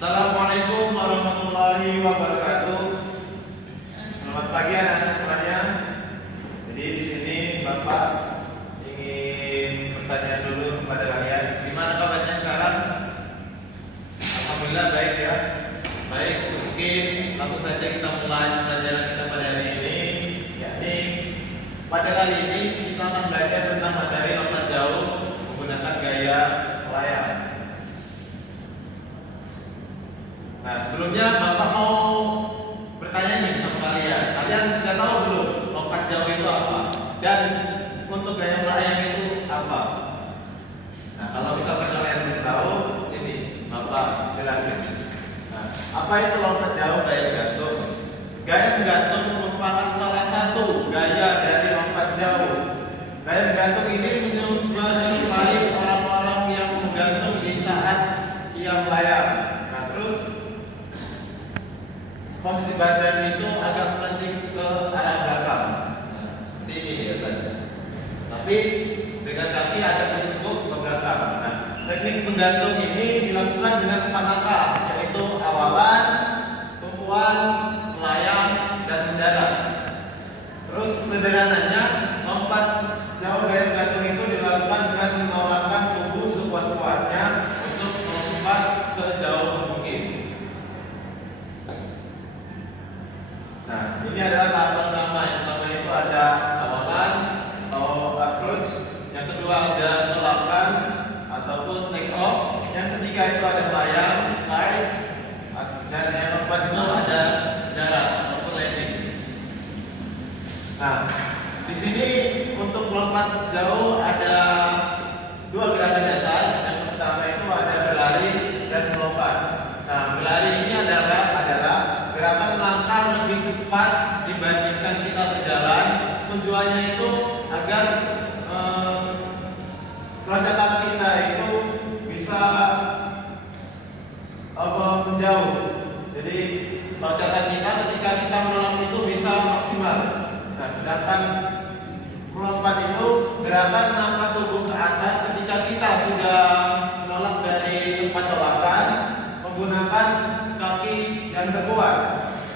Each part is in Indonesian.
Assalamualaikum warahmatullahi wabarakatuh. Selamat pagi anak-anak semuanya. Jadi di sini Bapak ingin bertanya dulu kepada kalian, gimana kabarnya sekarang? Alhamdulillah baik ya. Baik, mungkin langsung saja kita mulai pelajaran kita pada hari ini. Yakni pada kali ini kita akan belajar tentang materi lompat jauh menggunakan gaya layar. Nah, sebelumnya Bapak mau bertanya nih sama kalian. Kalian sudah tahu belum lompat jauh itu apa? Dan untuk gaya melayang itu apa? Nah, kalau misalkan kalian belum tahu, sini Bapak jelasin. Nah, apa itu lompat jauh gaya gantung? Gaya gantung merupakan salah satu gaya dari lompat jauh. Gaya gantung ini menyerupai orang-orang yang menggantung di saat ia melayang. Posisi badan itu agak melenting ke arah belakang, nah, seperti ini ya tadi. Tapi dengan kaki agak menunduk ke belakang. Nah, teknik menggantung ini dilakukan dengan 4 langkah, yaitu awalan, tumpuan, melayang, dan mendarat. Terus sederhananya, lompat jauh gaya gantung itu dilakukan dengan menolakkan tubuh sekuat-kuatnya untuk melompat sejauh mungkin. Nah, ini adalah tahapan pertama. Yang pertama itu ada awalan atau approach. Yang kedua ada tolakan ataupun take off. Yang ketiga itu ada melayang, flight. Dan yang keempat itu ada darat ataupun landing. Nah, di sini untuk melompat jauh ada 2 gerakan dasar. Yang pertama itu ada berlari dan melompat. Nah, berlari ini adalah gerakan langkah lebih cepat dibandingkan kita berjalan. Tujuannya itu agar loncatan kita itu bisa menjauh. Jadi loncatan kita ketika kita menolak itu bisa maksimal. Nah, sedangkan melompat itu gerakan mengangkat tubuh ke atas ketika kita sudah menolak dari tempat tolakan menggunakan kaki yang terkuat.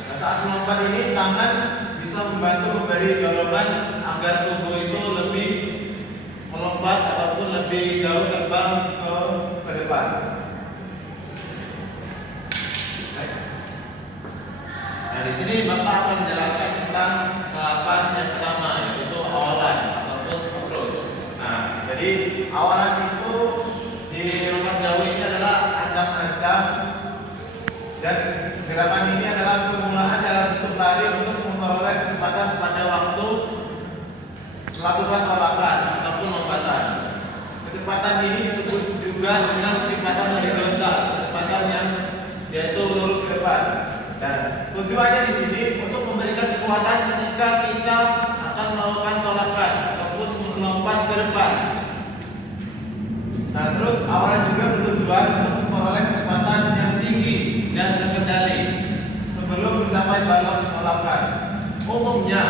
Nah, saat melompat ini tangan bisa membantu memberi dorongan agar tubuh itu lebih melompat ataupun lebih jauh terbang ke depan. Next. Nah, di sini Bapak akan menjelaskan tentang tahapan yang pertama, yaitu awalan ataupun approach. Nah, jadi awalan itu di lompat jauh ini adalah ancang-ancang. Dan gerakan ini adalah permulaan dalam bentuk lari untuk memperoleh kecepatan pada waktu melakukan tolakan ataupun lompatan. Kecepatan ini disebut juga dengan kecepatan horizontal, kecepatan yang yaitu lurus ke depan. Dan tujuannya di sini untuk memberikan kekuatan ketika kita akan melakukan tolakan ataupun melompat ke depan. Nah, terus awalnya juga bertujuan untuk memperoleh kecepatan yang tinggi dan terkendali sebelum mencapai balon tolakan. Umumnya,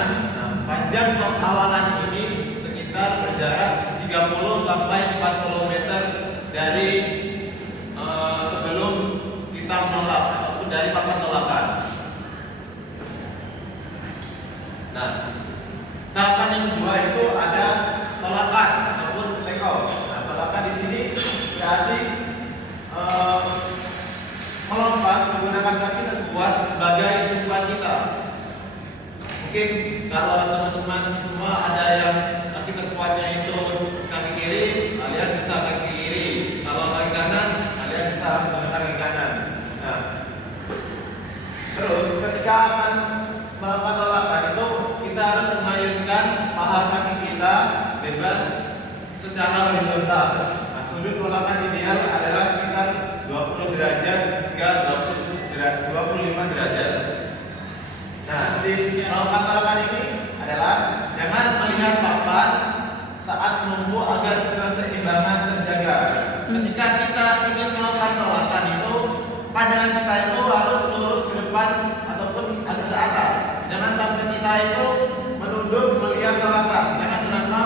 panjang awalan ini sekitar berjarak 30 sampai 40 meter dari sebelum kita menolak ataupun dari papan tolakan. Nah, tahapan yang kedua itu ada tolakan ataupun take off. Nah, tolakan di sini berarti melompat menggunakan kaki terkuat sebagai tumpuan kita. Mungkin kalau teman-teman semua ada yang kaki terkuatnya itu kaki kiri, kalian bisa kaki kiri. Kalau kaki kanan, kalian bisa menggunakan kaki kanan. Nah, terus ketika akan melakukan tolakan itu kita harus memayunkan paha kaki kita bebas secara horizontal. Nah, sudut tolakan ideal adalah sekitar 20 derajat hingga 25 derajat. Nah, di melakukan tolakan ini adalah jangan melihat papan saat menunggu agar keseimbangan terjaga. Ketika kita ingin melakukan tolakan itu, pandangan kita itu harus lurus ke depan ataupun agak ke atas. Jangan sampai kita itu menunduk melihat tolakan. Karena kenapa?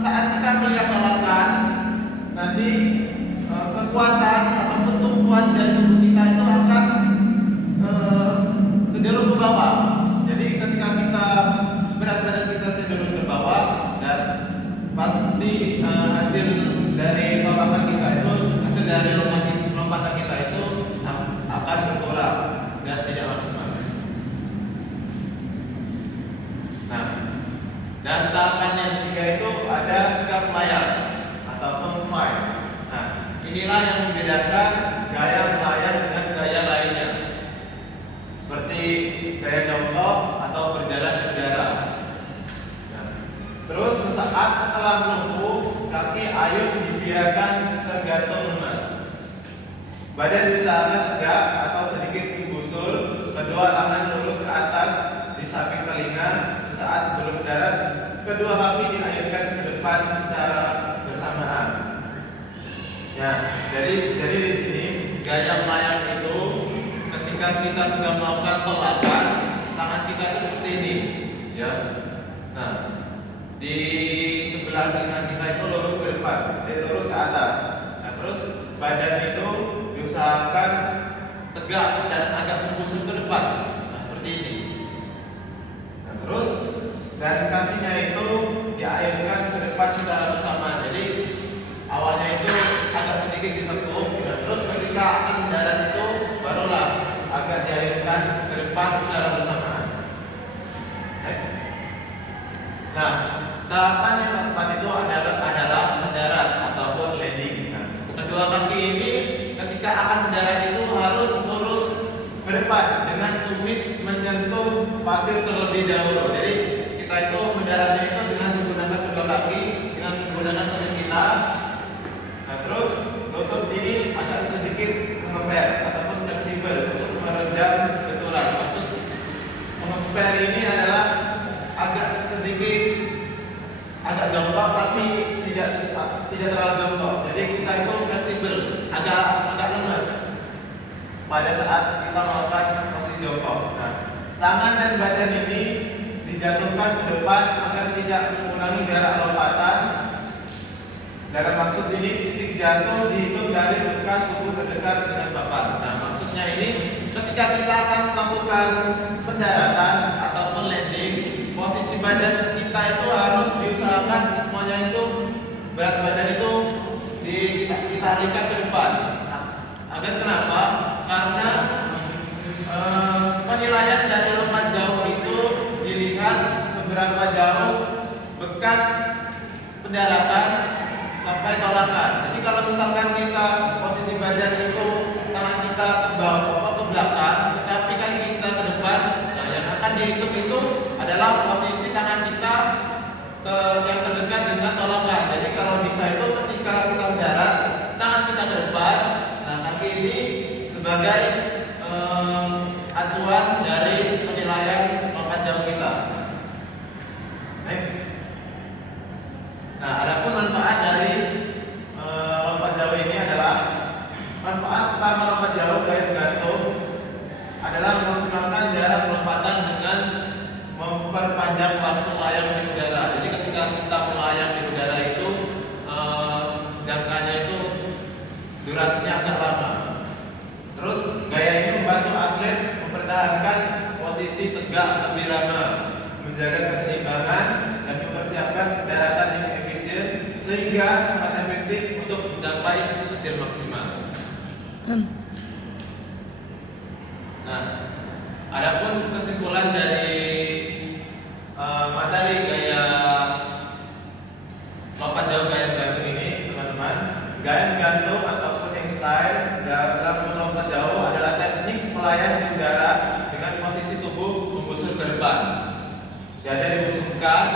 Saat kita melihat tolakan, nanti kekuatan ataupun tumpuan dari tubuh kita itu akan berat badan kita cenderung ke bawah, dan pasti hasil dari lompatan kita itu, hasil dari lompatan kita itu akan berkurang dan tidak maksimal. Nah, dan tahapan yang ketiga itu ada sikap melayang ataupun fight. Nah, inilah yang membedakan gaya melayang dengan gaya lainnya, seperti gaya jongkok atau berjalan di udara. Nah, terus sesaat setelah melumpuh, kaki ayun dibiarkan tergantung lemas. Badan diusahakan tegak atau sedikit digusur, kedua tangan lurus ke atas di samping telinga. Saat sebelum mendarat, kedua kaki diayunkan ke depan secara bersamaan. Ya, jadi di sini gaya melayang itu ketika kita sudah melakukan tolakan, tangan kita itu seperti ini, ya. Nah, di sebelah telinga kita itu lurus ke depan, lurus ke atas. Nah, terus badan itu diusahakan tegak dan agak menggusur ke depan. Nah, seperti ini. Nah, terus dan kakinya itu diayunkan ke depan secara bersamaan. Jadi awalnya itu agak sedikit ditekuk, dan terus ketika akan mendarat itu barulah agak diayunkan ke depan secara bersamaan. Next. Nah, tahapan yang keempat itu adalah mendarat ataupun landing. Nah, kedua kaki ini ketika akan mendarat itu harus lurus ke depan dengan tumit menyentuh pasir terlebih dahulu. Jadi kita itu mendaratnya itu dengan menggunakan kedua kaki, dengan menggunakan tumit kita. Nah, terus lutut ini agak sedikit mengeper ataupun fleksibel untuk meredam benturan. Maksud mengeper ini adalah agak sedikit agak jongkok tapi tidak terlalu jongkok. Jadi kita itu fleksibel, agak lemas pada saat kita melakukan posisi jongkok. Nah, tangan dan badan ini dijatuhkan ke depan agar tidak mengurangi jarak lompatan. Dalam maksud ini, titik jatuh dihitung dari bekas tubuh terdekat dengan papan. Nah, maksudnya ini ketika kita akan melakukan pendaratan atau landing, posisi badan kita itu harus diusahakan semuanya itu berat badan itu kita alihkan ke depan. Nah, agar kenapa? Karena penilaian dari lompat jauh itu dilihat seberapa jauh bekas pendaratan sampai tolakan. Jadi kalau misalkan kita posisi badan itu tangan kita ke bawah ke belakang, tetapi kaki kita ke depan, nah yang akan dihitung itu adalah posisi tangan kita yang terdekat dengan tolakan. Jadi kalau bisa itu ketika kita mendarat, tangan kita ke depan, nah kaki ini sebagai acuan dari penilaian lompat jauh kita. Next. Nah, adapun manfaat dari lompat jauh ini adalah manfaat pertama lompat jauh gaya gantung adalah memaksimalkan jarak lompatan dengan memperpanjang waktu melayang di udara. Jadi ketika kita melayang di udara itu jangkanya itu durasinya agak lama. Terus gaya ini membantu atlet mempertahankan posisi tegak lebih lama, menjaga keseimbangan dan mempersiapkan daratan yang efisien sehingga sangat efektif untuk mencapai hasil maksimal. Nah, adapun kesimpulan dari materi gaya lompat jauh gaya gantung ini, teman-teman, gaya gantung ataupun hangstyle dalam melompat jauh adalah teknik melayang di udara dengan posisi tubuh menggusur ke depan. Dada dibusungkan,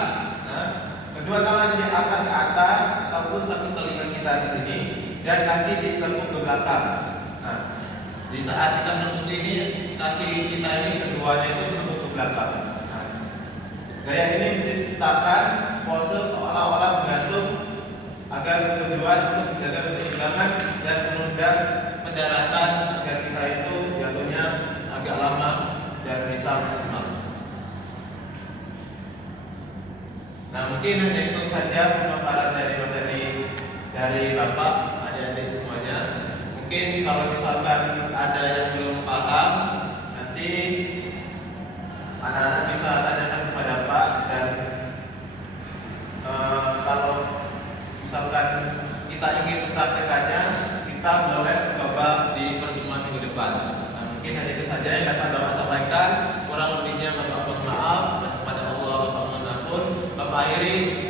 nah, kedua tangan diangkat ke atas ataupun samping telinga kita di sini, dan kaki ditekuk ke belakang. Nah, di saat kita menekuk ini, kaki kita ini keduanya itu menekuk ke belakang. Nah, gaya ini menciptakan pose seolah-olah bergantung agar tujuan untuk menjaga keseimbangan dan menunda pendaratan agar kita itu jatuhnya agak lama dan bisa maksimal. Nah, mungkin hanya itu saja pemaparan dari materi dari Bapak, adik-adik semuanya. Mungkin kalau misalkan ada yang belum paham, nanti anak-anak bisa tanyakan kepada Pak dan kita boleh coba di pertemuan minggu depan. Nah, mungkin hanya itu saja yang dapat Bapak sampaikan. Kurang lebihnya Bapak mohon maaf, dan kepada Allah Bapak mohon ampun. Bapak akhiri